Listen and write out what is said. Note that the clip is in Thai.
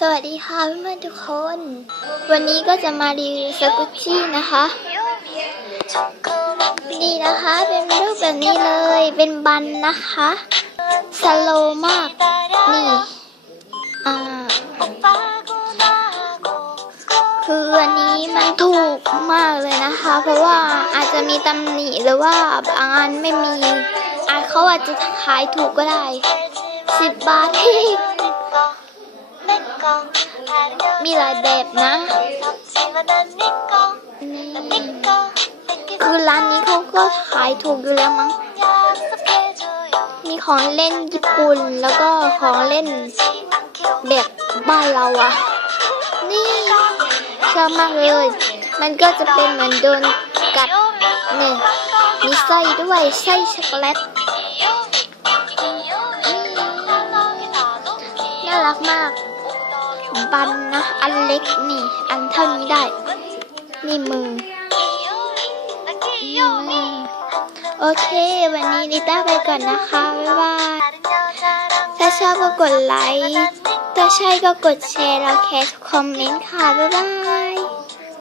สวัสดีค่ะเพื่อนๆทุกคน วันนี้ก็จะมารีวิวสกุชชี่นะคะ นี่นะคะเป็นรูปแบบนี้เลยเป็นบันนะคะสโลมาก นี่อ่าคืออันนี้มันถูกมากเลยนะคะ เพราะว่าอาจจะมีตำหนิหรือว่าบางอันไม่มีอาจเขาอาจจะขายถูกก็ได้สิบบาท มีหลายแบบนะนี่คือร้านนี้เขาก็ขายถูกอยู่แล้วมั้ง มีของเล่นญี่ปุ่นแล้วก็ของเล่นแบบบ้านเราอะนี่ชอบมากเลย มันก็จะเป็นเหมือนโดนกัดเนี่ยมีไส้ด้วยไส้ช็อกโกแลตน่ารักมาก บันนะ อันเล็กนี่ อันเท่านี้ได้นี่มือนี่มือโอเค วันนี้ลิต้าไปก่อนนะคะ บ๊ายบาย ถ้าชอบก็กดไลค์ ถ้าใช่ก็กดแชร์แล้วแคสคอมเมนต์ค่ะ บ๊ายบาย